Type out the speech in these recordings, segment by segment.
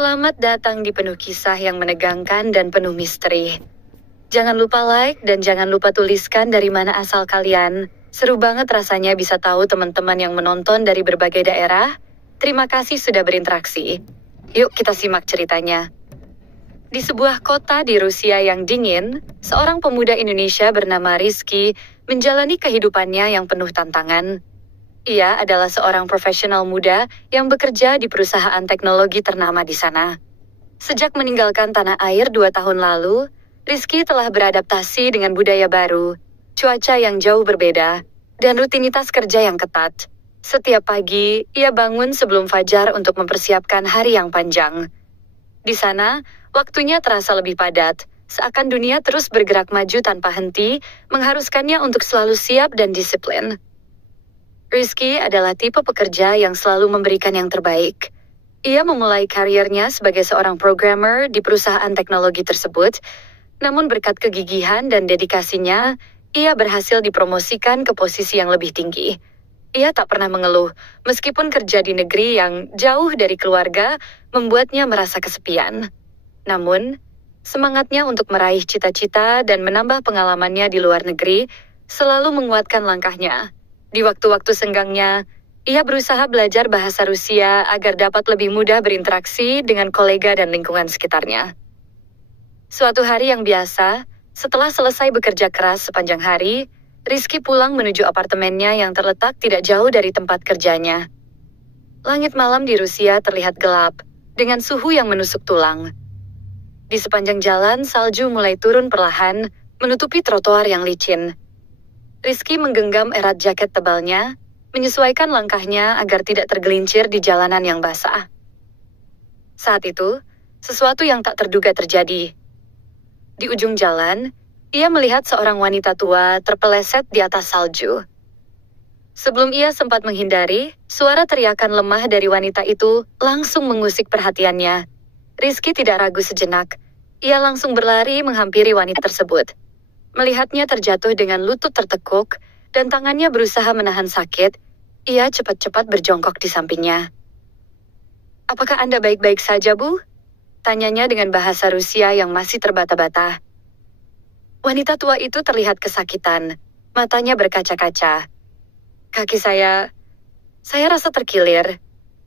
Selamat datang di penuh kisah yang menegangkan dan penuh misteri. Jangan lupa like dan jangan lupa tuliskan dari mana asal kalian. Seru banget rasanya bisa tahu teman-teman yang menonton dari berbagai daerah. Terima kasih sudah berinteraksi. Yuk kita simak ceritanya. Di sebuah kota di Rusia yang dingin, seorang pemuda Indonesia bernama Rizky menjalani kehidupannya yang penuh tantangan. Ia adalah seorang profesional muda yang bekerja di perusahaan teknologi ternama di sana. Sejak meninggalkan tanah air 2 tahun lalu, Rizky telah beradaptasi dengan budaya baru, cuaca yang jauh berbeda, dan rutinitas kerja yang ketat. Setiap pagi, ia bangun sebelum fajar untuk mempersiapkan hari yang panjang. Di sana, waktunya terasa lebih padat, seakan dunia terus bergerak maju tanpa henti, mengharuskannya untuk selalu siap dan disiplin. Rizky adalah tipe pekerja yang selalu memberikan yang terbaik. Ia memulai karirnya sebagai seorang programmer di perusahaan teknologi tersebut, namun berkat kegigihan dan dedikasinya, ia berhasil dipromosikan ke posisi yang lebih tinggi. Ia tak pernah mengeluh, meskipun kerja di negeri yang jauh dari keluarga membuatnya merasa kesepian. Namun, semangatnya untuk meraih cita-cita dan menambah pengalamannya di luar negeri selalu menguatkan langkahnya. Di waktu-waktu senggangnya, ia berusaha belajar bahasa Rusia agar dapat lebih mudah berinteraksi dengan kolega dan lingkungan sekitarnya. Suatu hari yang biasa, setelah selesai bekerja keras sepanjang hari, Rizky pulang menuju apartemennya yang terletak tidak jauh dari tempat kerjanya. Langit malam di Rusia terlihat gelap, dengan suhu yang menusuk tulang. Di sepanjang jalan, salju mulai turun perlahan, menutupi trotoar yang licin. Rizky menggenggam erat jaket tebalnya, menyesuaikan langkahnya agar tidak tergelincir di jalanan yang basah. Saat itu, sesuatu yang tak terduga terjadi. Di ujung jalan, ia melihat seorang wanita tua terpeleset di atas salju. Sebelum ia sempat menghindari, suara teriakan lemah dari wanita itu langsung mengusik perhatiannya. Rizky tidak ragu sejenak. Ia langsung berlari menghampiri wanita tersebut. Melihatnya terjatuh dengan lutut tertekuk dan tangannya berusaha menahan sakit, ia cepat-cepat berjongkok di sampingnya. "Apakah Anda baik-baik saja, Bu?" Tanyanya dengan bahasa Rusia yang masih terbata-bata. Wanita tua itu terlihat kesakitan, matanya berkaca-kaca. "Kaki saya rasa terkilir,"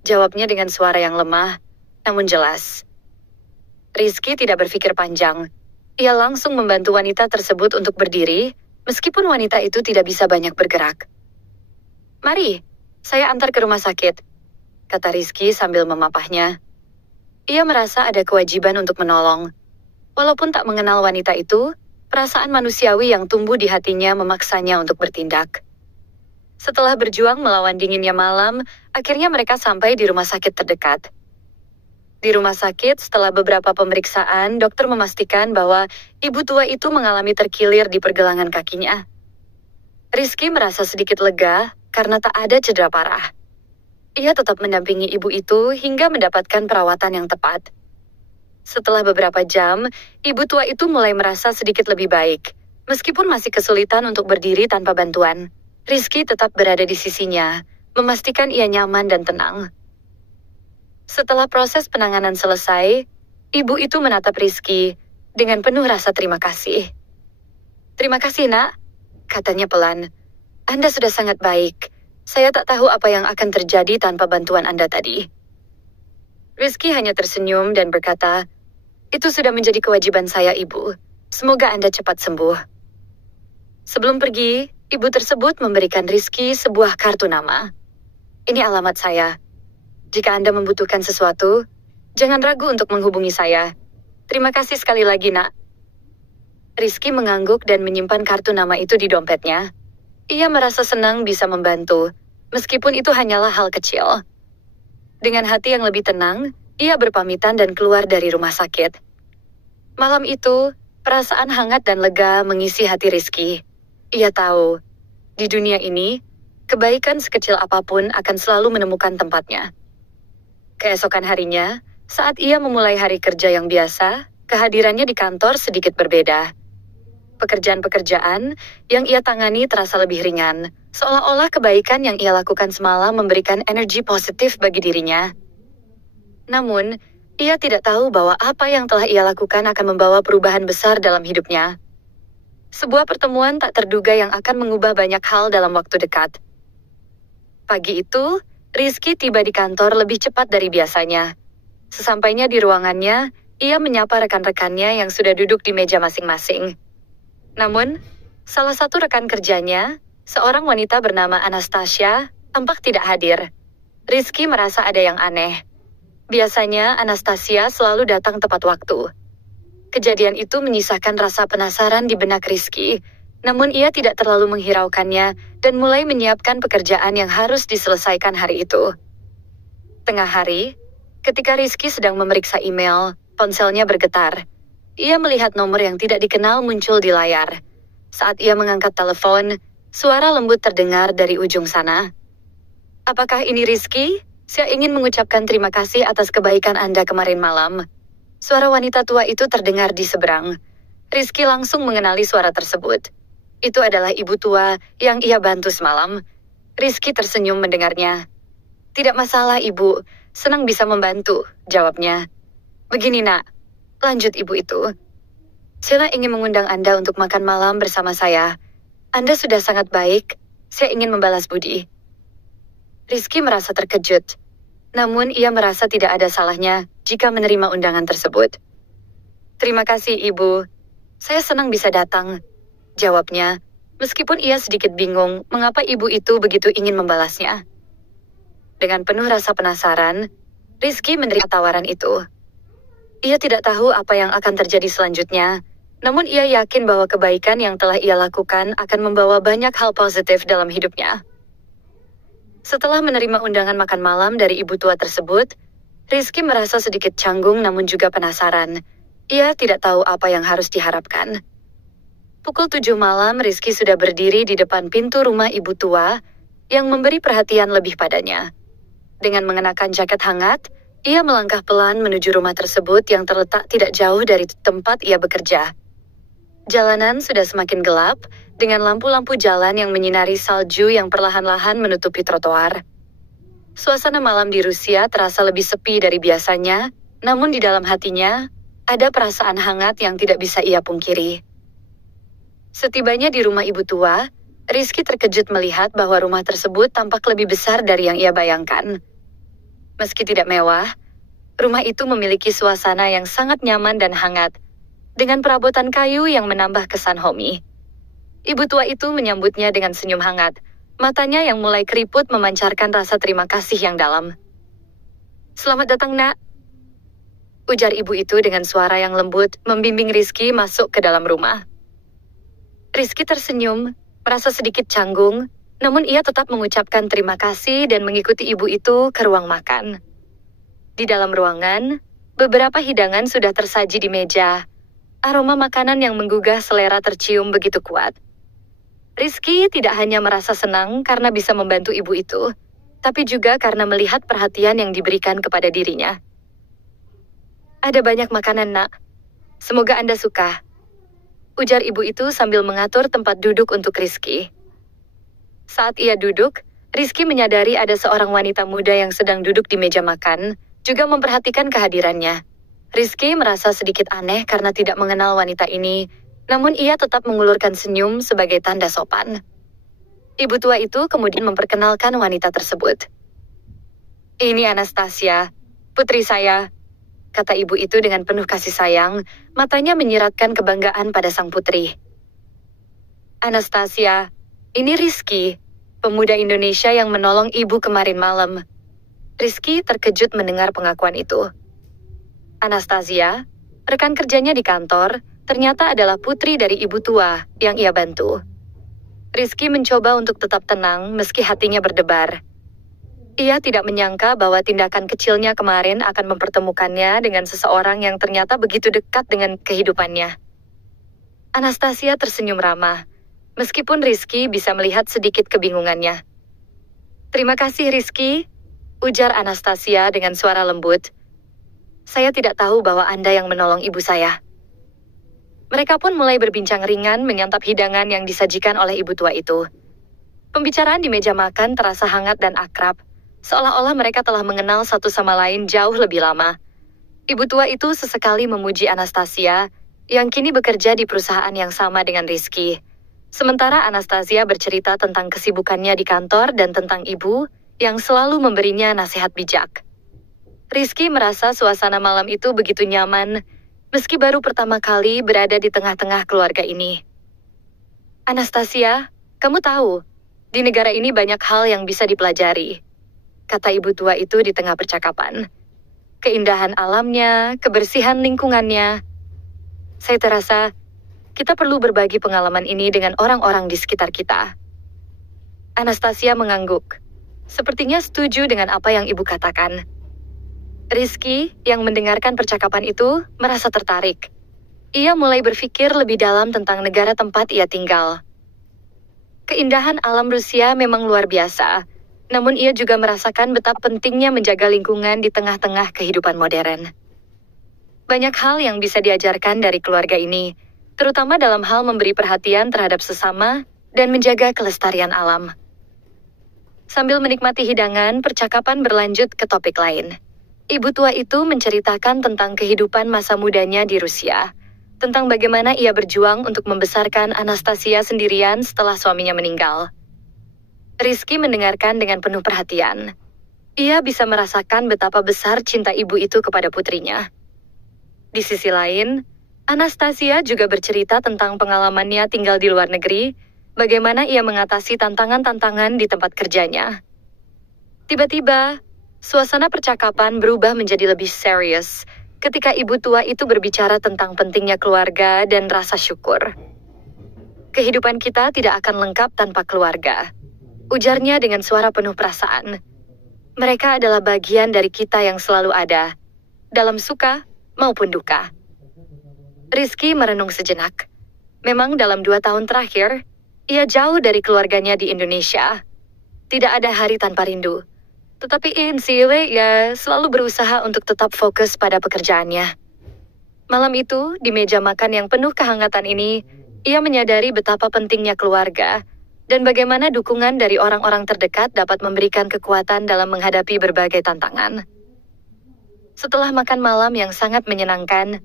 jawabnya dengan suara yang lemah, namun jelas. Rizky tidak berpikir panjang. Ia langsung membantu wanita tersebut untuk berdiri, meskipun wanita itu tidak bisa banyak bergerak. "Mari, saya antar ke rumah sakit," kata Rizky sambil memapahnya. Ia merasa ada kewajiban untuk menolong. Walaupun tak mengenal wanita itu, perasaan manusiawi yang tumbuh di hatinya memaksanya untuk bertindak. Setelah berjuang melawan dinginnya malam, akhirnya mereka sampai di rumah sakit terdekat. Di rumah sakit, setelah beberapa pemeriksaan, dokter memastikan bahwa ibu tua itu mengalami terkilir di pergelangan kakinya. Rizky merasa sedikit lega karena tak ada cedera parah. Ia tetap mendampingi ibu itu hingga mendapatkan perawatan yang tepat. Setelah beberapa jam, ibu tua itu mulai merasa sedikit lebih baik. Meskipun masih kesulitan untuk berdiri tanpa bantuan, Rizky tetap berada di sisinya, memastikan ia nyaman dan tenang. Setelah proses penanganan selesai, ibu itu menatap Rizky dengan penuh rasa terima kasih. "Terima kasih, Nak," katanya pelan. "Anda sudah sangat baik. Saya tak tahu apa yang akan terjadi tanpa bantuan Anda tadi." Rizky hanya tersenyum dan berkata, "Itu sudah menjadi kewajiban saya, Ibu. Semoga Anda cepat sembuh." Sebelum pergi, ibu tersebut memberikan Rizky sebuah kartu nama. "Ini alamat saya. Jika Anda membutuhkan sesuatu, jangan ragu untuk menghubungi saya. Terima kasih sekali lagi, Nak." Rizky mengangguk dan menyimpan kartu nama itu di dompetnya. Ia merasa senang bisa membantu, meskipun itu hanyalah hal kecil. Dengan hati yang lebih tenang, ia berpamitan dan keluar dari rumah sakit. Malam itu, perasaan hangat dan lega mengisi hati Rizky. Ia tahu, di dunia ini, kebaikan sekecil apapun akan selalu menemukan tempatnya. Keesokan harinya, saat ia memulai hari kerja yang biasa, kehadirannya di kantor sedikit berbeda. Pekerjaan-pekerjaan yang ia tangani terasa lebih ringan, seolah-olah kebaikan yang ia lakukan semalam memberikan energi positif bagi dirinya. Namun, Ia tidak tahu bahwa apa yang telah ia lakukan akan membawa perubahan besar dalam hidupnya. Sebuah pertemuan tak terduga yang akan mengubah banyak hal dalam waktu dekat. Pagi itu, Rizky tiba di kantor lebih cepat dari biasanya. Sesampainya di ruangannya, ia menyapa rekan-rekannya yang sudah duduk di meja masing-masing. Namun, salah satu rekan kerjanya, seorang wanita bernama Anastasia, tampak tidak hadir. Rizky merasa ada yang aneh. Biasanya Anastasia selalu datang tepat waktu. Kejadian itu menyisakan rasa penasaran di benak Rizky, namun ia tidak terlalu menghiraukannya dan mulai menyiapkan pekerjaan yang harus diselesaikan hari itu. Tengah hari, ketika Rizky sedang memeriksa email, ponselnya bergetar. Ia melihat nomor yang tidak dikenal muncul di layar. Saat ia mengangkat telepon, suara lembut terdengar dari ujung sana. "Apakah ini Rizky? Saya ingin mengucapkan terima kasih atas kebaikan Anda kemarin malam." Suara wanita tua itu terdengar di seberang. Rizky langsung mengenali suara tersebut. Itu adalah ibu tua yang ia bantu semalam. Rizky tersenyum mendengarnya. "Tidak masalah, Ibu. Senang bisa membantu," jawabnya. "Begini, Nak," lanjut ibu itu. "Sheila ingin mengundang Anda untuk makan malam bersama saya. Anda sudah sangat baik. Saya ingin membalas budi." Rizky merasa terkejut. Namun ia merasa tidak ada salahnya jika menerima undangan tersebut. "Terima kasih, Ibu. Saya senang bisa datang," jawabnya, meskipun ia sedikit bingung mengapa ibu itu begitu ingin membalasnya. Dengan penuh rasa penasaran, Rizky menerima tawaran itu. Ia tidak tahu apa yang akan terjadi selanjutnya, namun ia yakin bahwa kebaikan yang telah ia lakukan akan membawa banyak hal positif dalam hidupnya. Setelah menerima undangan makan malam dari ibu tua tersebut, Rizky merasa sedikit canggung namun juga penasaran. Ia tidak tahu apa yang harus diharapkan. Pukul 7 malam, Rizky sudah berdiri di depan pintu rumah ibu tua yang memberi perhatian lebih padanya. Dengan mengenakan jaket hangat, ia melangkah pelan menuju rumah tersebut yang terletak tidak jauh dari tempat ia bekerja. Jalanan sudah semakin gelap, dengan lampu-lampu jalan yang menyinari salju yang perlahan-lahan menutupi trotoar. Suasana malam di Rusia terasa lebih sepi dari biasanya, namun di dalam hatinya, ada perasaan hangat yang tidak bisa ia pungkiri. Setibanya di rumah ibu tua, Rizky terkejut melihat bahwa rumah tersebut tampak lebih besar dari yang ia bayangkan. Meski tidak mewah, rumah itu memiliki suasana yang sangat nyaman dan hangat, dengan perabotan kayu yang menambah kesan homey. Ibu tua itu menyambutnya dengan senyum hangat, matanya yang mulai keriput memancarkan rasa terima kasih yang dalam. "Selamat datang, Nak," ujar ibu itu dengan suara yang lembut, membimbing Rizky masuk ke dalam rumah. Rizky tersenyum, merasa sedikit canggung, namun ia tetap mengucapkan terima kasih dan mengikuti ibu itu ke ruang makan. Di dalam ruangan, beberapa hidangan sudah tersaji di meja. Aroma makanan yang menggugah selera tercium begitu kuat. Rizky tidak hanya merasa senang karena bisa membantu ibu itu, tapi juga karena melihat perhatian yang diberikan kepada dirinya. "Ada banyak makanan, Nak. Semoga Anda suka," ujar ibu itu sambil mengatur tempat duduk untuk Rizky. Saat ia duduk, Rizky menyadari ada seorang wanita muda yang sedang duduk di meja makan, juga memperhatikan kehadirannya. Rizky merasa sedikit aneh karena tidak mengenal wanita ini, namun ia tetap mengulurkan senyum sebagai tanda sopan. Ibu tua itu kemudian memperkenalkan wanita tersebut. "Ini Anastasia, putri saya," kata ibu itu dengan penuh kasih sayang, matanya menyiratkan kebanggaan pada sang putri. "Anastasia, ini Rizky, pemuda Indonesia yang menolong ibu kemarin malam." Rizky terkejut mendengar pengakuan itu. Anastasia, rekan kerjanya di kantor, ternyata adalah putri dari ibu tua yang ia bantu. Rizky mencoba untuk tetap tenang meski hatinya berdebar. Ia tidak menyangka bahwa tindakan kecilnya kemarin akan mempertemukannya dengan seseorang yang ternyata begitu dekat dengan kehidupannya. Anastasia tersenyum ramah, meskipun Rizky bisa melihat sedikit kebingungannya. "Terima kasih, Rizky," ujar Anastasia dengan suara lembut. "Saya tidak tahu bahwa Anda yang menolong ibu saya." Mereka pun mulai berbincang ringan menyantap hidangan yang disajikan oleh ibu tua itu. Pembicaraan di meja makan terasa hangat dan akrab, seolah-olah mereka telah mengenal satu sama lain jauh lebih lama. Ibu tua itu sesekali memuji Anastasia, yang kini bekerja di perusahaan yang sama dengan Rizky. Sementara Anastasia bercerita tentang kesibukannya di kantor dan tentang ibu, yang selalu memberinya nasihat bijak. Rizky merasa suasana malam itu begitu nyaman, meski baru pertama kali berada di tengah-tengah keluarga ini. Anastasia, kamu tahu, di negara ini banyak hal yang bisa dipelajari, kata ibu tua itu di tengah percakapan. Keindahan alamnya, kebersihan lingkungannya. Saya terasa kita perlu berbagi pengalaman ini dengan orang-orang di sekitar kita. Anastasia mengangguk. Sepertinya setuju dengan apa yang ibu katakan. Rizky, yang mendengarkan percakapan itu, merasa tertarik. Ia mulai berpikir lebih dalam tentang negara tempat ia tinggal. Keindahan alam Rusia memang luar biasa, namun ia juga merasakan betapa pentingnya menjaga lingkungan di tengah-tengah kehidupan modern. Banyak hal yang bisa diajarkan dari keluarga ini, terutama dalam hal memberi perhatian terhadap sesama dan menjaga kelestarian alam. Sambil menikmati hidangan, percakapan berlanjut ke topik lain. Ibu tua itu menceritakan tentang kehidupan masa mudanya di Rusia, tentang bagaimana ia berjuang untuk membesarkan Anastasia sendirian setelah suaminya meninggal. Rizky mendengarkan dengan penuh perhatian. Ia bisa merasakan betapa besar cinta ibu itu kepada putrinya. Di sisi lain, Anastasia juga bercerita tentang pengalamannya tinggal di luar negeri, bagaimana ia mengatasi tantangan-tantangan di tempat kerjanya. Tiba-tiba, suasana percakapan berubah menjadi lebih serius ketika ibu tua itu berbicara tentang pentingnya keluarga dan rasa syukur. Kehidupan kita tidak akan lengkap tanpa keluarga, ujarnya dengan suara penuh perasaan. Mereka adalah bagian dari kita yang selalu ada, dalam suka maupun duka. Rizky merenung sejenak. Memang dalam 2 tahun terakhir, ia jauh dari keluarganya di Indonesia. Tidak ada hari tanpa rindu. Tetapi Insile ia selalu berusaha untuk tetap fokus pada pekerjaannya. Malam itu, di meja makan yang penuh kehangatan ini, ia menyadari betapa pentingnya keluarga, dan bagaimana dukungan dari orang-orang terdekat dapat memberikan kekuatan dalam menghadapi berbagai tantangan. Setelah makan malam yang sangat menyenangkan,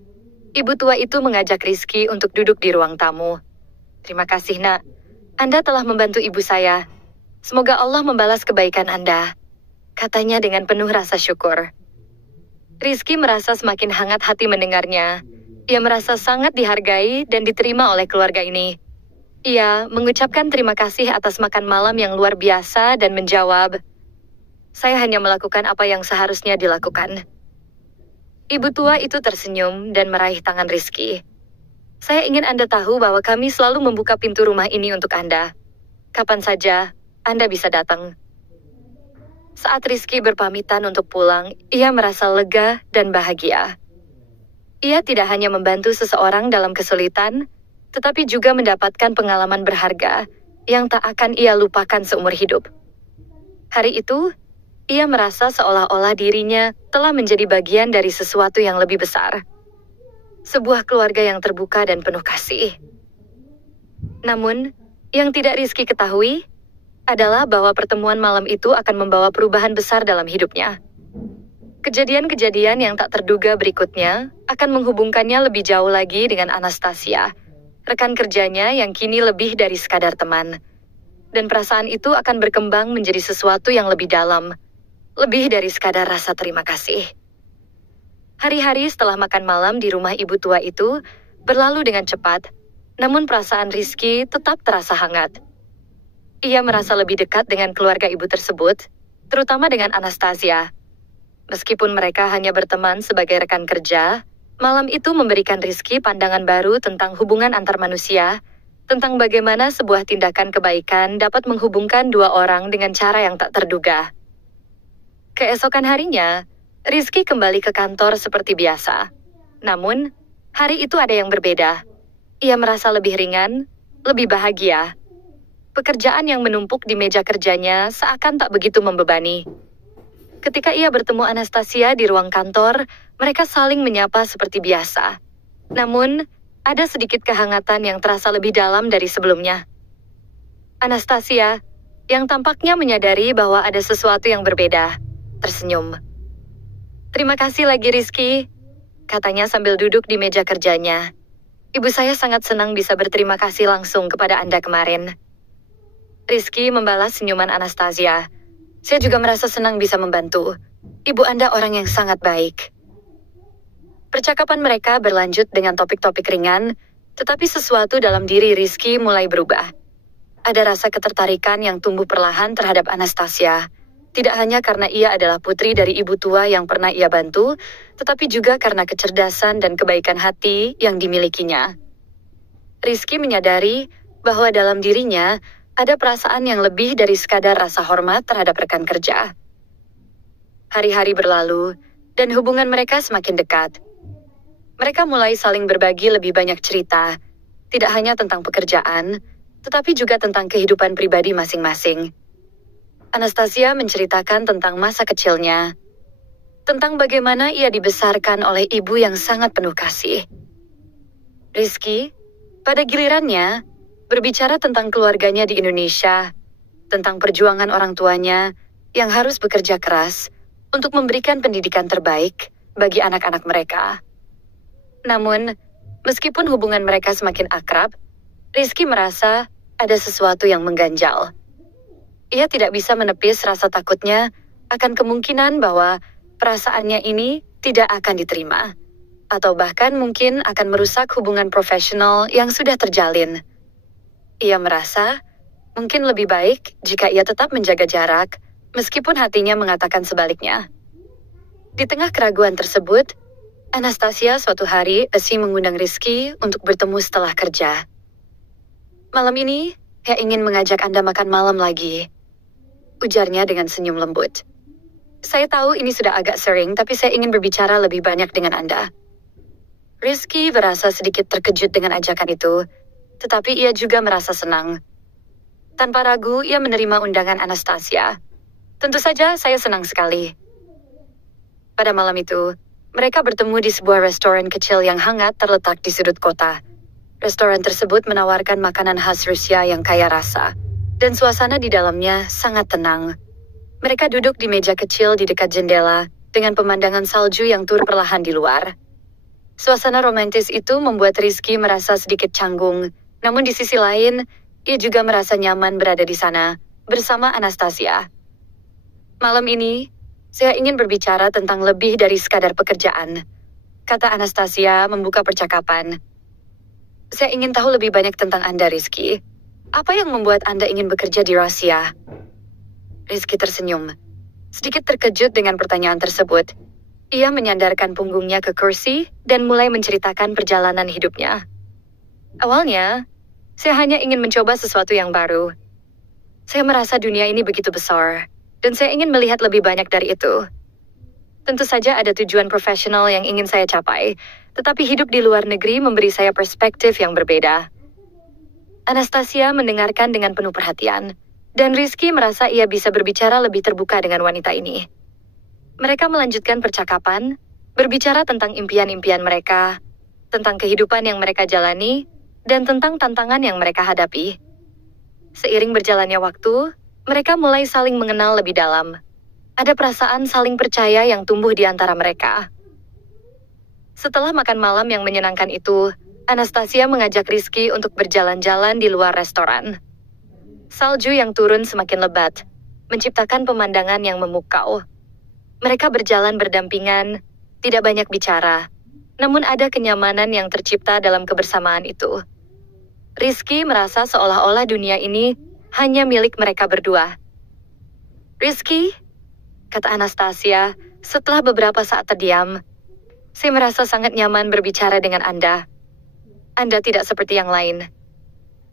ibu tua itu mengajak Rizky untuk duduk di ruang tamu. Terima kasih, Nak. Anda telah membantu ibu saya. Semoga Allah membalas kebaikan Anda, katanya dengan penuh rasa syukur. Rizky merasa semakin hangat hati mendengarnya. Ia merasa sangat dihargai dan diterima oleh keluarga ini. Ia mengucapkan terima kasih atas makan malam yang luar biasa dan menjawab, "Saya hanya melakukan apa yang seharusnya dilakukan." Ibu tua itu tersenyum dan meraih tangan Rizky. "Saya ingin Anda tahu bahwa kami selalu membuka pintu rumah ini untuk Anda. Kapan saja Anda bisa datang." Saat Rizky berpamitan untuk pulang, ia merasa lega dan bahagia. Ia tidak hanya membantu seseorang dalam kesulitan, tetapi juga mendapatkan pengalaman berharga yang tak akan ia lupakan seumur hidup. Hari itu, ia merasa seolah-olah dirinya telah menjadi bagian dari sesuatu yang lebih besar. Sebuah keluarga yang terbuka dan penuh kasih. Namun, yang tidak Rizky ketahui adalah bahwa pertemuan malam itu akan membawa perubahan besar dalam hidupnya. Kejadian-kejadian yang tak terduga berikutnya akan menghubungkannya lebih jauh lagi dengan Anastasia, rekan kerjanya yang kini lebih dari sekadar teman. Dan perasaan itu akan berkembang menjadi sesuatu yang lebih dalam, lebih dari sekadar rasa terima kasih. Hari-hari setelah makan malam di rumah ibu tua itu berlalu dengan cepat, namun perasaan Rizky tetap terasa hangat. Ia merasa lebih dekat dengan keluarga ibu tersebut, terutama dengan Anastasia. Meskipun mereka hanya berteman sebagai rekan kerja, malam itu memberikan Rizky pandangan baru tentang hubungan antar manusia, tentang bagaimana sebuah tindakan kebaikan dapat menghubungkan dua orang dengan cara yang tak terduga. Keesokan harinya, Rizky kembali ke kantor seperti biasa. Namun, hari itu ada yang berbeda. Ia merasa lebih ringan, lebih bahagia. Pekerjaan yang menumpuk di meja kerjanya seakan tak begitu membebani. Ketika ia bertemu Anastasia di ruang kantor, mereka saling menyapa seperti biasa. Namun, ada sedikit kehangatan yang terasa lebih dalam dari sebelumnya. Anastasia, yang tampaknya menyadari bahwa ada sesuatu yang berbeda, tersenyum. Terima kasih lagi Rizky, katanya sambil duduk di meja kerjanya. Ibu saya sangat senang bisa berterima kasih langsung kepada Anda kemarin. Rizky membalas senyuman Anastasia. Saya juga merasa senang bisa membantu. Ibu Anda orang yang sangat baik. Percakapan mereka berlanjut dengan topik-topik ringan, tetapi sesuatu dalam diri Rizky mulai berubah. Ada rasa ketertarikan yang tumbuh perlahan terhadap Anastasia. Tidak hanya karena ia adalah putri dari ibu tua yang pernah ia bantu, tetapi juga karena kecerdasan dan kebaikan hati yang dimilikinya. Rizky menyadari bahwa dalam dirinya ada perasaan yang lebih dari sekadar rasa hormat terhadap rekan kerja. Hari-hari berlalu, dan hubungan mereka semakin dekat. Mereka mulai saling berbagi lebih banyak cerita, tidak hanya tentang pekerjaan, tetapi juga tentang kehidupan pribadi masing-masing. Anastasia menceritakan tentang masa kecilnya, tentang bagaimana ia dibesarkan oleh ibu yang sangat penuh kasih. Rizky, pada gilirannya, berbicara tentang keluarganya di Indonesia, tentang perjuangan orang tuanya yang harus bekerja keras untuk memberikan pendidikan terbaik bagi anak-anak mereka. Namun, meskipun hubungan mereka semakin akrab, Rizky merasa ada sesuatu yang mengganjal. Ia tidak bisa menepis rasa takutnya akan kemungkinan bahwa perasaannya ini tidak akan diterima, atau bahkan mungkin akan merusak hubungan profesional yang sudah terjalin. Ia merasa mungkin lebih baik jika ia tetap menjaga jarak, meskipun hatinya mengatakan sebaliknya. Di tengah keraguan tersebut, Anastasia suatu hari mengundang Rizky untuk bertemu setelah kerja. Malam ini, saya ingin mengajak Anda makan malam lagi, ujarnya dengan senyum lembut. Saya tahu ini sudah agak sering, tapi saya ingin berbicara lebih banyak dengan Anda. Rizky merasa sedikit terkejut dengan ajakan itu, tetapi ia juga merasa senang. Tanpa ragu, ia menerima undangan Anastasia. Tentu saja saya senang sekali. Pada malam itu, mereka bertemu di sebuah restoran kecil yang hangat terletak di sudut kota. Restoran tersebut menawarkan makanan khas Rusia yang kaya rasa, dan suasana di dalamnya sangat tenang. Mereka duduk di meja kecil di dekat jendela, dengan pemandangan salju yang turun perlahan di luar. Suasana romantis itu membuat Rizky merasa sedikit canggung, namun di sisi lain, ia juga merasa nyaman berada di sana, bersama Anastasia. Malam ini, saya ingin berbicara tentang lebih dari sekadar pekerjaan, kata Anastasia membuka percakapan. Saya ingin tahu lebih banyak tentang Anda, Rizky. Apa yang membuat Anda ingin bekerja di Rusia? Rizky tersenyum, sedikit terkejut dengan pertanyaan tersebut. Ia menyandarkan punggungnya ke kursi dan mulai menceritakan perjalanan hidupnya. Awalnya, saya hanya ingin mencoba sesuatu yang baru. Saya merasa dunia ini begitu besar, dan saya ingin melihat lebih banyak dari itu. Tentu saja ada tujuan profesional yang ingin saya capai, tetapi hidup di luar negeri memberi saya perspektif yang berbeda. Anastasia mendengarkan dengan penuh perhatian, dan Rizky merasa ia bisa berbicara lebih terbuka dengan wanita ini. Mereka melanjutkan percakapan, berbicara tentang impian-impian mereka, tentang kehidupan yang mereka jalani, dan tentang tantangan yang mereka hadapi. Seiring berjalannya waktu, mereka mulai saling mengenal lebih dalam. Ada perasaan saling percaya yang tumbuh di antara mereka. Setelah makan malam yang menyenangkan itu, Anastasia mengajak Rizky untuk berjalan-jalan di luar restoran. Salju yang turun semakin lebat, menciptakan pemandangan yang memukau. Mereka berjalan berdampingan, tidak banyak bicara, namun ada kenyamanan yang tercipta dalam kebersamaan itu. Rizky merasa seolah-olah dunia ini hanya milik mereka berdua. Rizky, kata Anastasia setelah beberapa saat terdiam, saya merasa sangat nyaman berbicara dengan Anda. Anda tidak seperti yang lain.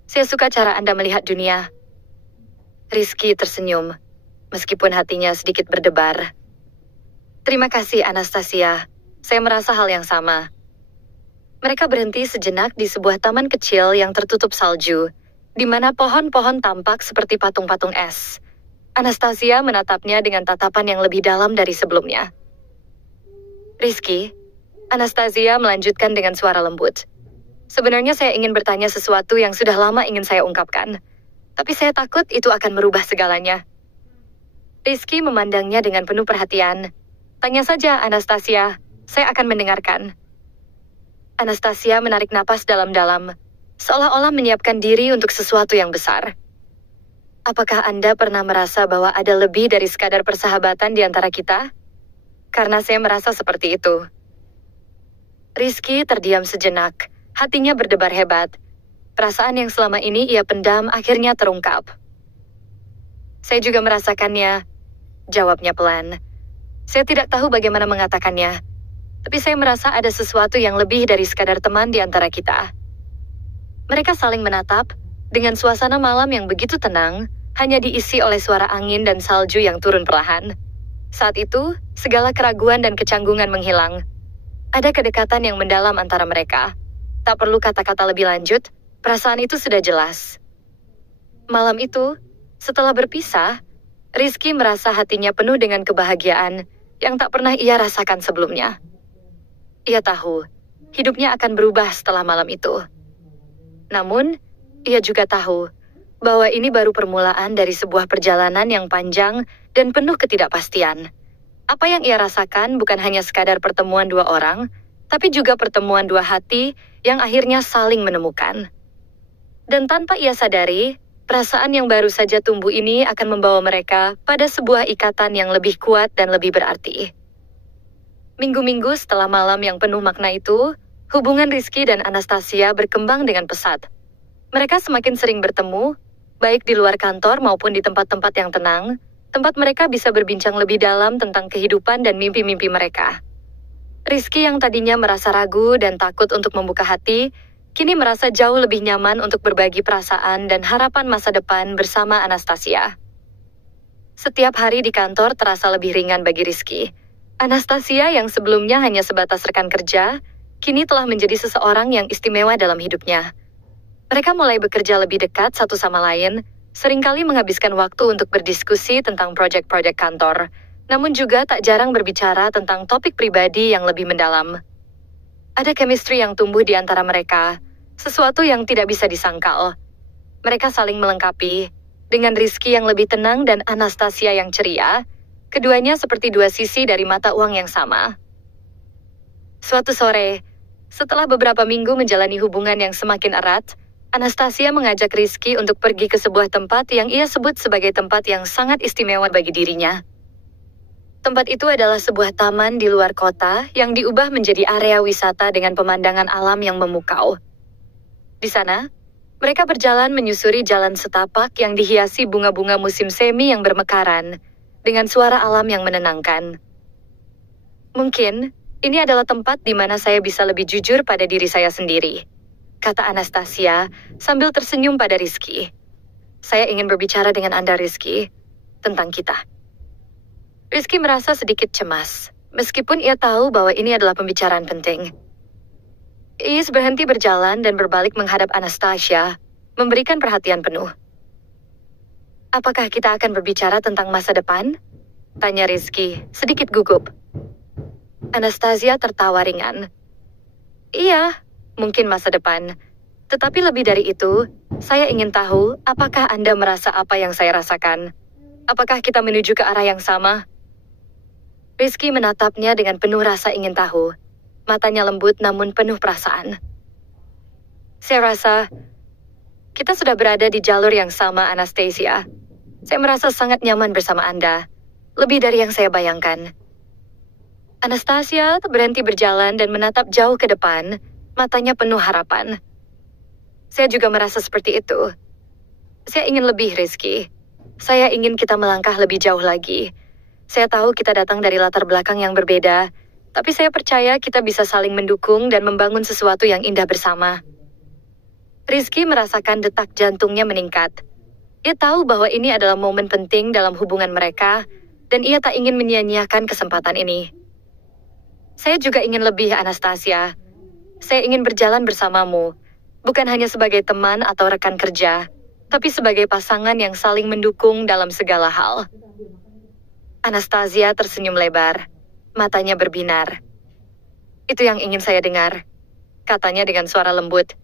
Saya suka cara Anda melihat dunia. Rizky tersenyum, meskipun hatinya sedikit berdebar. Terima kasih, Anastasia. Saya merasa hal yang sama. Mereka berhenti sejenak di sebuah taman kecil yang tertutup salju, di mana pohon-pohon tampak seperti patung-patung es. Anastasia menatapnya dengan tatapan yang lebih dalam dari sebelumnya. Rizky, Anastasia melanjutkan dengan suara lembut. Sebenarnya saya ingin bertanya sesuatu yang sudah lama ingin saya ungkapkan, tapi saya takut itu akan merubah segalanya. Rizky memandangnya dengan penuh perhatian. Tanya saja, Anastasia, saya akan mendengarkan. Anastasia menarik napas dalam-dalam, seolah-olah menyiapkan diri untuk sesuatu yang besar. Apakah Anda pernah merasa bahwa ada lebih dari sekadar persahabatan di antara kita? Karena saya merasa seperti itu. Rizky terdiam sejenak, hatinya berdebar hebat. Perasaan yang selama ini ia pendam akhirnya terungkap. Saya juga merasakannya, jawabnya pelan. Saya tidak tahu bagaimana mengatakannya, tapi saya merasa ada sesuatu yang lebih dari sekadar teman di antara kita. Mereka saling menatap, dengan suasana malam yang begitu tenang, hanya diisi oleh suara angin dan salju yang turun perlahan. Saat itu, segala keraguan dan kecanggungan menghilang. Ada kedekatan yang mendalam antara mereka. Tak perlu kata-kata lebih lanjut, perasaan itu sudah jelas. Malam itu, setelah berpisah, Rizky merasa hatinya penuh dengan kebahagiaan yang tak pernah ia rasakan sebelumnya. Ia tahu, hidupnya akan berubah setelah malam itu. Namun, ia juga tahu bahwa ini baru permulaan dari sebuah perjalanan yang panjang dan penuh ketidakpastian. Apa yang ia rasakan bukan hanya sekadar pertemuan dua orang, tapi juga pertemuan dua hati yang akhirnya saling menemukan. Dan tanpa ia sadari, perasaan yang baru saja tumbuh ini akan membawa mereka pada sebuah ikatan yang lebih kuat dan lebih berarti. Minggu-minggu setelah malam yang penuh makna itu, hubungan Rizky dan Anastasia berkembang dengan pesat. Mereka semakin sering bertemu, baik di luar kantor maupun di tempat-tempat yang tenang, tempat mereka bisa berbincang lebih dalam tentang kehidupan dan mimpi-mimpi mereka. Rizky yang tadinya merasa ragu dan takut untuk membuka hati, kini merasa jauh lebih nyaman untuk berbagi perasaan dan harapan masa depan bersama Anastasia. Setiap hari di kantor terasa lebih ringan bagi Rizky. Anastasia yang sebelumnya hanya sebatas rekan kerja, kini telah menjadi seseorang yang istimewa dalam hidupnya. Mereka mulai bekerja lebih dekat satu sama lain, seringkali menghabiskan waktu untuk berdiskusi tentang proyek-proyek kantor, namun juga tak jarang berbicara tentang topik pribadi yang lebih mendalam. Ada chemistry yang tumbuh di antara mereka, sesuatu yang tidak bisa disangkal. Mereka saling melengkapi, dengan Rizky yang lebih tenang dan Anastasia yang ceria. Keduanya seperti dua sisi dari mata uang yang sama. Suatu sore, setelah beberapa minggu menjalani hubungan yang semakin erat, Anastasia mengajak Rizky untuk pergi ke sebuah tempat yang ia sebut sebagai tempat yang sangat istimewa bagi dirinya. Tempat itu adalah sebuah taman di luar kota yang diubah menjadi area wisata dengan pemandangan alam yang memukau. Di sana, mereka berjalan menyusuri jalan setapak yang dihiasi bunga-bunga musim semi yang bermekaran, dengan suara alam yang menenangkan. Mungkin, ini adalah tempat di mana saya bisa lebih jujur pada diri saya sendiri, kata Anastasia sambil tersenyum pada Rizky. Saya ingin berbicara dengan Anda, Rizky, tentang kita. Rizky merasa sedikit cemas, meskipun ia tahu bahwa ini adalah pembicaraan penting. Iis berhenti berjalan dan berbalik menghadap Anastasia, memberikan perhatian penuh. Apakah kita akan berbicara tentang masa depan? Tanya Rizky, sedikit gugup. Anastasia tertawa ringan. Iya, mungkin masa depan. Tetapi lebih dari itu, saya ingin tahu apakah Anda merasa apa yang saya rasakan. Apakah kita menuju ke arah yang sama? Rizky menatapnya dengan penuh rasa ingin tahu. Matanya lembut namun penuh perasaan. Saya rasa kita sudah berada di jalur yang sama, Anastasia. Saya merasa sangat nyaman bersama Anda, lebih dari yang saya bayangkan. Anastasia berhenti berjalan dan menatap jauh ke depan, matanya penuh harapan. Saya juga merasa seperti itu. Saya ingin lebih, Rizky. Saya ingin kita melangkah lebih jauh lagi. Saya tahu kita datang dari latar belakang yang berbeda, tapi saya percaya kita bisa saling mendukung dan membangun sesuatu yang indah bersama. Rizky merasakan detak jantungnya meningkat. Ia tahu bahwa ini adalah momen penting dalam hubungan mereka, dan ia tak ingin menyia-nyiakan kesempatan ini. Saya juga ingin lebih, Anastasia. Saya ingin berjalan bersamamu, bukan hanya sebagai teman atau rekan kerja, tapi sebagai pasangan yang saling mendukung dalam segala hal. Anastasia tersenyum lebar, matanya berbinar. Itu yang ingin saya dengar, katanya dengan suara lembut.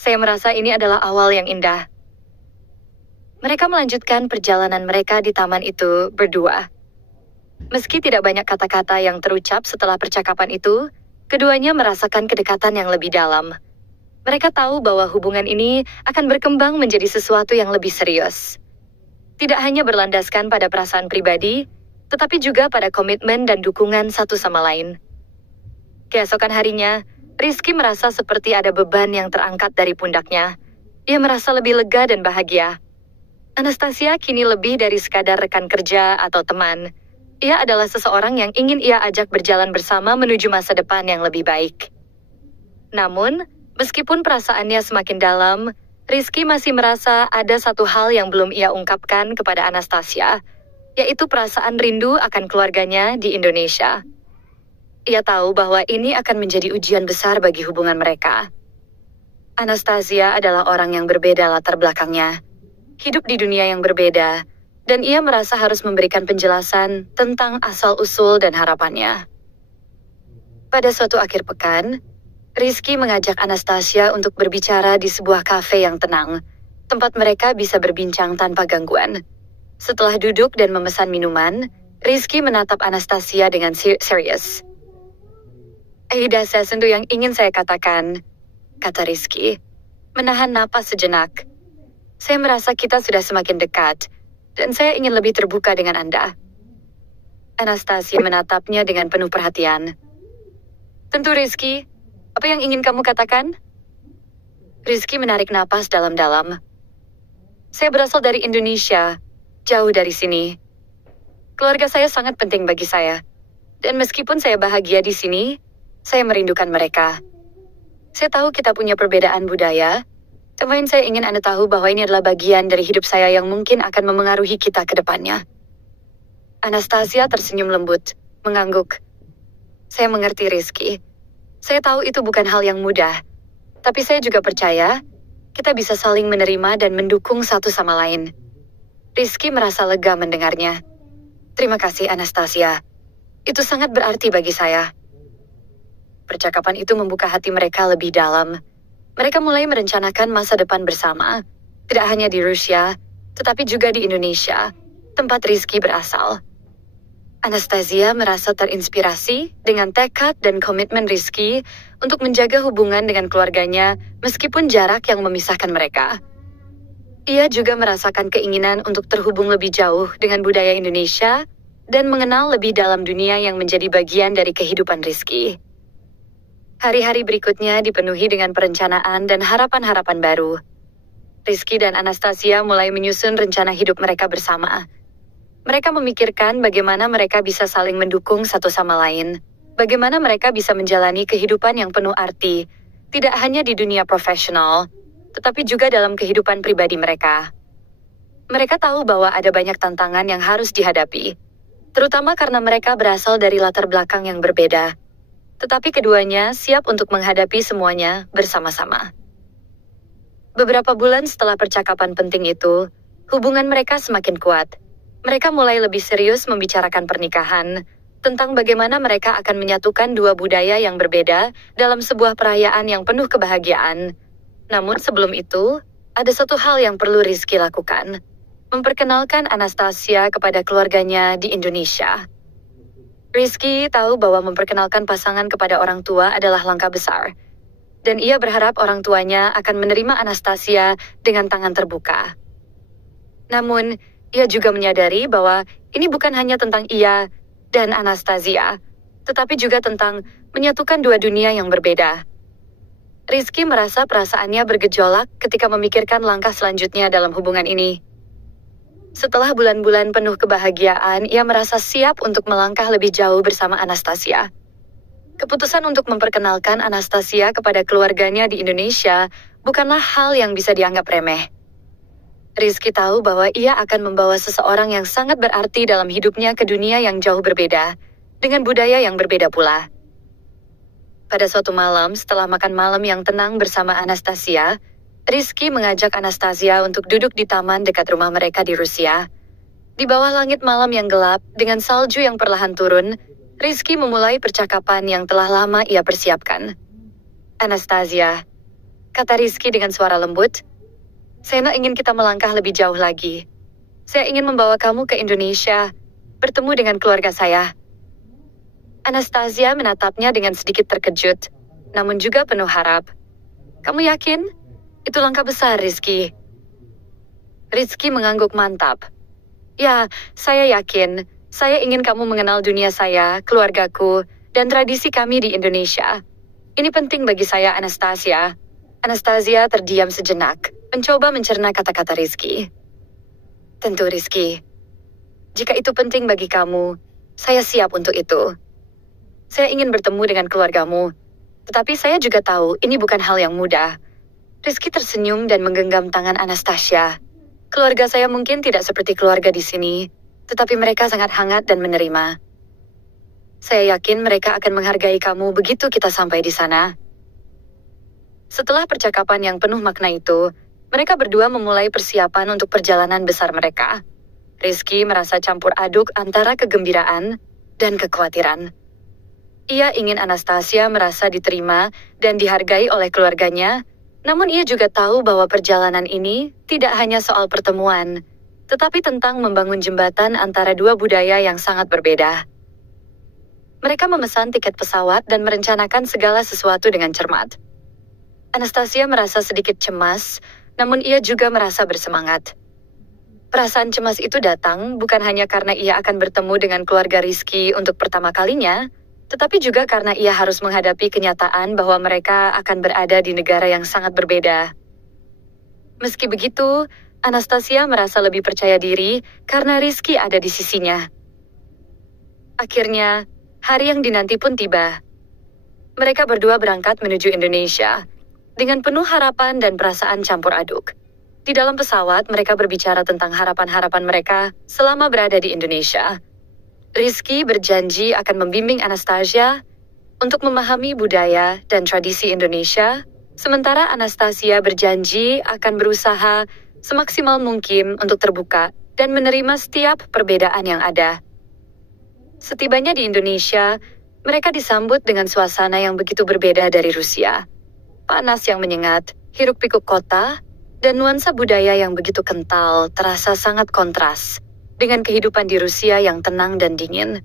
Saya merasa ini adalah awal yang indah. Mereka melanjutkan perjalanan mereka di taman itu berdua. Meski tidak banyak kata-kata yang terucap setelah percakapan itu, Keduanya merasakan kedekatan yang lebih dalam. Mereka tahu bahwa hubungan ini akan berkembang menjadi sesuatu yang lebih serius. Tidak hanya berlandaskan pada perasaan pribadi, tetapi juga pada komitmen dan dukungan satu sama lain. Keesokan harinya, Rizky merasa seperti ada beban yang terangkat dari pundaknya. Ia merasa lebih lega dan bahagia. Anastasia kini lebih dari sekadar rekan kerja atau teman. Ia adalah seseorang yang ingin ia ajak berjalan bersama menuju masa depan yang lebih baik. Namun, meskipun perasaannya semakin dalam, Rizky masih merasa ada satu hal yang belum ia ungkapkan kepada Anastasia, yaitu perasaan rindu akan keluarganya di Indonesia. Ia tahu bahwa ini akan menjadi ujian besar bagi hubungan mereka. Anastasia adalah orang yang berbeda latar belakangnya, hidup di dunia yang berbeda, dan ia merasa harus memberikan penjelasan tentang asal-usul dan harapannya. Pada suatu akhir pekan, Rizky mengajak Anastasia untuk berbicara di sebuah kafe yang tenang, tempat mereka bisa berbincang tanpa gangguan. Setelah duduk dan memesan minuman, Rizky menatap Anastasia dengan serius. "Ada sesuatu yang ingin saya katakan," kata Rizky, menahan napas sejenak. "Saya merasa kita sudah semakin dekat, dan saya ingin lebih terbuka dengan Anda." Anastasia menatapnya dengan penuh perhatian. "Tentu, Rizky. Apa yang ingin kamu katakan?" Rizky menarik napas dalam-dalam. "Saya berasal dari Indonesia, jauh dari sini. Keluarga saya sangat penting bagi saya. Dan meskipun saya bahagia di sini, saya merindukan mereka. Saya tahu kita punya perbedaan budaya, namun saya ingin Anda tahu bahwa ini adalah bagian dari hidup saya yang mungkin akan memengaruhi kita ke depannya." Anastasia tersenyum lembut, mengangguk. "Saya mengerti, Rizky. Saya tahu itu bukan hal yang mudah, tapi saya juga percaya kita bisa saling menerima dan mendukung satu sama lain." Rizky merasa lega mendengarnya. "Terima kasih, Anastasia. Itu sangat berarti bagi saya." Percakapan itu membuka hati mereka lebih dalam. Mereka mulai merencanakan masa depan bersama, tidak hanya di Rusia, tetapi juga di Indonesia, tempat Rizky berasal. Anastasia merasa terinspirasi dengan tekad dan komitmen Rizky untuk menjaga hubungan dengan keluarganya meskipun jarak yang memisahkan mereka. Ia juga merasakan keinginan untuk terhubung lebih jauh dengan budaya Indonesia dan mengenal lebih dalam dunia yang menjadi bagian dari kehidupan Rizky. Hari-hari berikutnya dipenuhi dengan perencanaan dan harapan-harapan baru. Rizky dan Anastasia mulai menyusun rencana hidup mereka bersama. Mereka memikirkan bagaimana mereka bisa saling mendukung satu sama lain, bagaimana mereka bisa menjalani kehidupan yang penuh arti, tidak hanya di dunia profesional, tetapi juga dalam kehidupan pribadi mereka. Mereka tahu bahwa ada banyak tantangan yang harus dihadapi, terutama karena mereka berasal dari latar belakang yang berbeda. Tetapi keduanya siap untuk menghadapi semuanya bersama-sama. Beberapa bulan setelah percakapan penting itu, hubungan mereka semakin kuat. Mereka mulai lebih serius membicarakan pernikahan, tentang bagaimana mereka akan menyatukan dua budaya yang berbeda dalam sebuah perayaan yang penuh kebahagiaan. Namun sebelum itu, ada satu hal yang perlu Rizky lakukan. Memperkenalkan Anastasia kepada keluarganya di Indonesia. Rizky tahu bahwa memperkenalkan pasangan kepada orang tua adalah langkah besar, dan ia berharap orang tuanya akan menerima Anastasia dengan tangan terbuka. Namun, ia juga menyadari bahwa ini bukan hanya tentang ia dan Anastasia, tetapi juga tentang menyatukan dua dunia yang berbeda. Rizky merasa perasaannya bergejolak ketika memikirkan langkah selanjutnya dalam hubungan ini. Setelah bulan-bulan penuh kebahagiaan, ia merasa siap untuk melangkah lebih jauh bersama Anastasia. Keputusan untuk memperkenalkan Anastasia kepada keluarganya di Indonesia bukanlah hal yang bisa dianggap remeh. Rizky tahu bahwa ia akan membawa seseorang yang sangat berarti dalam hidupnya ke dunia yang jauh berbeda, dengan budaya yang berbeda pula. Pada suatu malam, setelah makan malam yang tenang bersama Anastasia, Rizky mengajak Anastasia untuk duduk di taman dekat rumah mereka di Rusia. Di bawah langit malam yang gelap, dengan salju yang perlahan turun, Rizky memulai percakapan yang telah lama ia persiapkan. "Anastasia," kata Rizky dengan suara lembut, "saya ingin kita melangkah lebih jauh lagi. Saya ingin membawa kamu ke Indonesia, bertemu dengan keluarga saya." Anastasia menatapnya dengan sedikit terkejut, namun juga penuh harap. Kamu yakin? Itu langkah besar, Rizky. Rizky mengangguk mantap. Ya, saya yakin. Saya ingin kamu mengenal dunia saya, keluargaku, dan tradisi kami di Indonesia. Ini penting bagi saya, Anastasia. Anastasia terdiam sejenak, mencoba mencerna kata-kata Rizky. Tentu, Rizky. Jika itu penting bagi kamu, saya siap untuk itu. Saya ingin bertemu dengan keluargamu, tetapi saya juga tahu ini bukan hal yang mudah. Rizky tersenyum dan menggenggam tangan Anastasia. Keluarga saya mungkin tidak seperti keluarga di sini, tetapi mereka sangat hangat dan menerima. Saya yakin mereka akan menghargai kamu begitu kita sampai di sana. Setelah percakapan yang penuh makna itu, mereka berdua memulai persiapan untuk perjalanan besar mereka. Rizky merasa campur aduk antara kegembiraan dan kekhawatiran. Ia ingin Anastasia merasa diterima dan dihargai oleh keluarganya, namun ia juga tahu bahwa perjalanan ini tidak hanya soal pertemuan, tetapi tentang membangun jembatan antara dua budaya yang sangat berbeda. Mereka memesan tiket pesawat dan merencanakan segala sesuatu dengan cermat. Anastasia merasa sedikit cemas, namun ia juga merasa bersemangat. Perasaan cemas itu datang bukan hanya karena ia akan bertemu dengan keluarga Rizky untuk pertama kalinya, tetapi juga karena ia harus menghadapi kenyataan bahwa mereka akan berada di negara yang sangat berbeda. Meski begitu, Anastasia merasa lebih percaya diri karena Rizky ada di sisinya. Akhirnya, hari yang dinanti pun tiba. Mereka berdua berangkat menuju Indonesia, dengan penuh harapan dan perasaan campur aduk. Di dalam pesawat, mereka berbicara tentang harapan-harapan mereka selama berada di Indonesia. Rizky berjanji akan membimbing Anastasia untuk memahami budaya dan tradisi Indonesia, sementara Anastasia berjanji akan berusaha semaksimal mungkin untuk terbuka dan menerima setiap perbedaan yang ada. Setibanya di Indonesia, mereka disambut dengan suasana yang begitu berbeda dari Rusia. Panas yang menyengat, hiruk-pikuk kota, dan nuansa budaya yang begitu kental terasa sangat kontras dengan kehidupan di Rusia yang tenang dan dingin.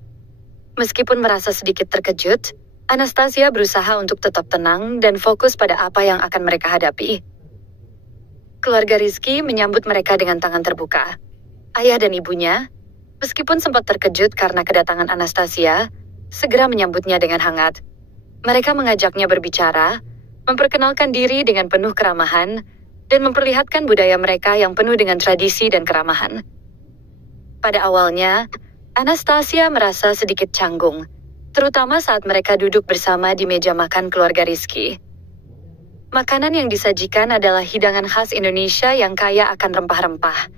Meskipun merasa sedikit terkejut, Anastasia berusaha untuk tetap tenang dan fokus pada apa yang akan mereka hadapi. Keluarga Rizky menyambut mereka dengan tangan terbuka. Ayah dan ibunya, meskipun sempat terkejut karena kedatangan Anastasia, segera menyambutnya dengan hangat. Mereka mengajaknya berbicara, memperkenalkan diri dengan penuh keramahan, dan memperlihatkan budaya mereka yang penuh dengan tradisi dan keramahan. Pada awalnya, Anastasia merasa sedikit canggung, terutama saat mereka duduk bersama di meja makan keluarga Rizky. Makanan yang disajikan adalah hidangan khas Indonesia yang kaya akan rempah-rempah,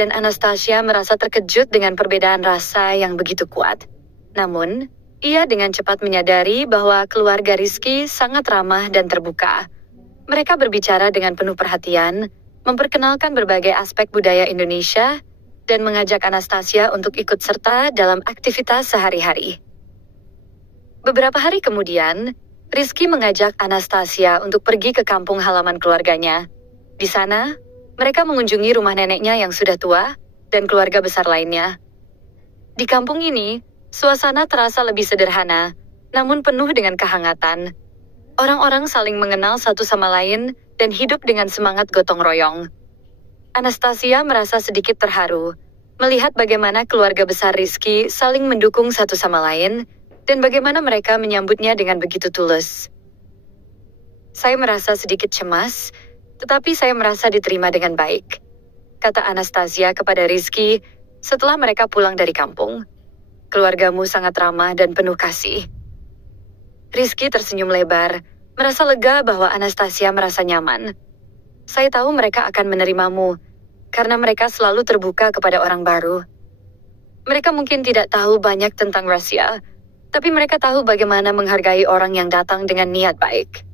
dan Anastasia merasa terkejut dengan perbedaan rasa yang begitu kuat. Namun, ia dengan cepat menyadari bahwa keluarga Rizky sangat ramah dan terbuka. Mereka berbicara dengan penuh perhatian, memperkenalkan berbagai aspek budaya Indonesia, dan mengajak Anastasia untuk ikut serta dalam aktivitas sehari-hari. Beberapa hari kemudian, Rizky mengajak Anastasia untuk pergi ke kampung halaman keluarganya. Di sana, mereka mengunjungi rumah neneknya yang sudah tua dan keluarga besar lainnya. Di kampung ini, suasana terasa lebih sederhana, namun penuh dengan kehangatan. Orang-orang saling mengenal satu sama lain dan hidup dengan semangat gotong royong. Anastasia merasa sedikit terharu, melihat bagaimana keluarga besar Rizky saling mendukung satu sama lain, dan bagaimana mereka menyambutnya dengan begitu tulus. Saya merasa sedikit cemas, tetapi saya merasa diterima dengan baik, kata Anastasia kepada Rizky setelah mereka pulang dari kampung. Keluargamu sangat ramah dan penuh kasih. Rizky tersenyum lebar, merasa lega bahwa Anastasia merasa nyaman. Saya tahu mereka akan menerimamu, karena mereka selalu terbuka kepada orang baru. Mereka mungkin tidak tahu banyak tentang Rusia, tapi mereka tahu bagaimana menghargai orang yang datang dengan niat baik.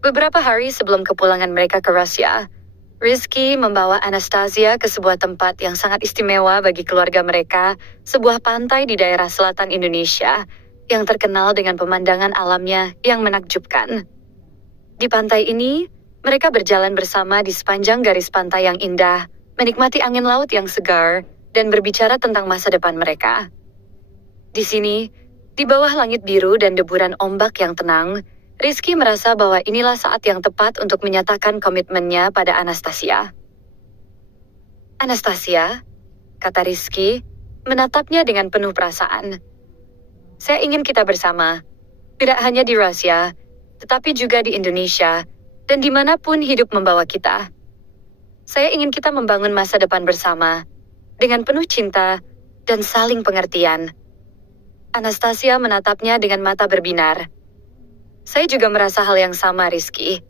Beberapa hari sebelum kepulangan mereka ke Rusia, Rizky membawa Anastasia ke sebuah tempat yang sangat istimewa bagi keluarga mereka, sebuah pantai di daerah selatan Indonesia, yang terkenal dengan pemandangan alamnya yang menakjubkan. Di pantai ini, mereka berjalan bersama di sepanjang garis pantai yang indah, menikmati angin laut yang segar, dan berbicara tentang masa depan mereka. Di sini, Di bawah langit biru dan deburan ombak yang tenang, Rizky merasa bahwa inilah saat yang tepat untuk menyatakan komitmennya pada Anastasia. Anastasia, kata Rizky, menatapnya dengan penuh perasaan. Saya ingin kita bersama, tidak hanya di Rusia, tetapi juga di Indonesia, dan dimanapun hidup membawa kita. Saya ingin kita membangun masa depan bersama, dengan penuh cinta dan saling pengertian. Anastasia menatapnya dengan mata berbinar. Saya juga merasa hal yang sama, Rizky.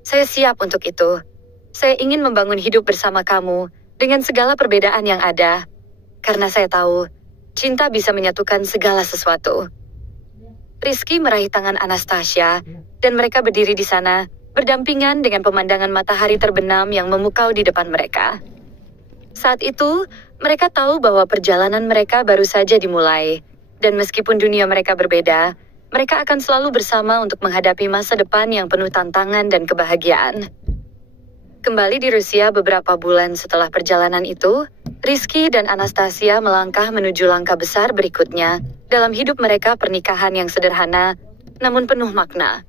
Saya siap untuk itu. Saya ingin membangun hidup bersama kamu dengan segala perbedaan yang ada. Karena saya tahu, cinta bisa menyatukan segala sesuatu. Rizky meraih tangan Anastasia, dan mereka berdiri di sana, berdampingan dengan pemandangan matahari terbenam yang memukau di depan mereka. Saat itu, mereka tahu bahwa perjalanan mereka baru saja dimulai. Dan meskipun dunia mereka berbeda, mereka akan selalu bersama untuk menghadapi masa depan yang penuh tantangan dan kebahagiaan. Kembali di Rusia beberapa bulan setelah perjalanan itu, Rizky dan Anastasia melangkah menuju langkah besar berikutnya dalam hidup mereka, pernikahan yang sederhana, namun penuh makna.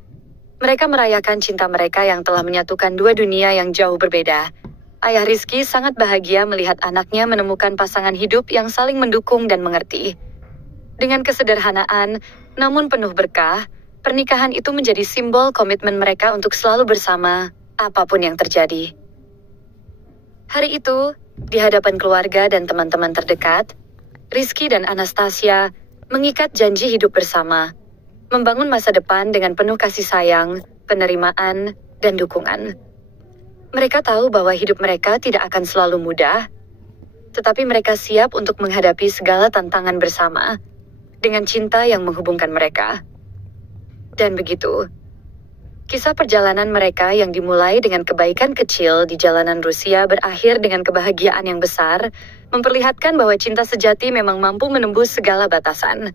Mereka merayakan cinta mereka yang telah menyatukan dua dunia yang jauh berbeda. Ayah Rizky sangat bahagia melihat anaknya menemukan pasangan hidup yang saling mendukung dan mengerti. Dengan kesederhanaan, namun penuh berkah, pernikahan itu menjadi simbol komitmen mereka untuk selalu bersama, apapun yang terjadi. Hari itu, di hadapan keluarga dan teman-teman terdekat, Rizky dan Anastasia mengikat janji hidup bersama, membangun masa depan dengan penuh kasih sayang, penerimaan, dan dukungan. Mereka tahu bahwa hidup mereka tidak akan selalu mudah, tetapi mereka siap untuk menghadapi segala tantangan bersama, dengan cinta yang menghubungkan mereka. Dan begitu, kisah perjalanan mereka yang dimulai dengan kebaikan kecil di jalanan Rusia berakhir dengan kebahagiaan yang besar, memperlihatkan bahwa cinta sejati memang mampu menembus segala batasan.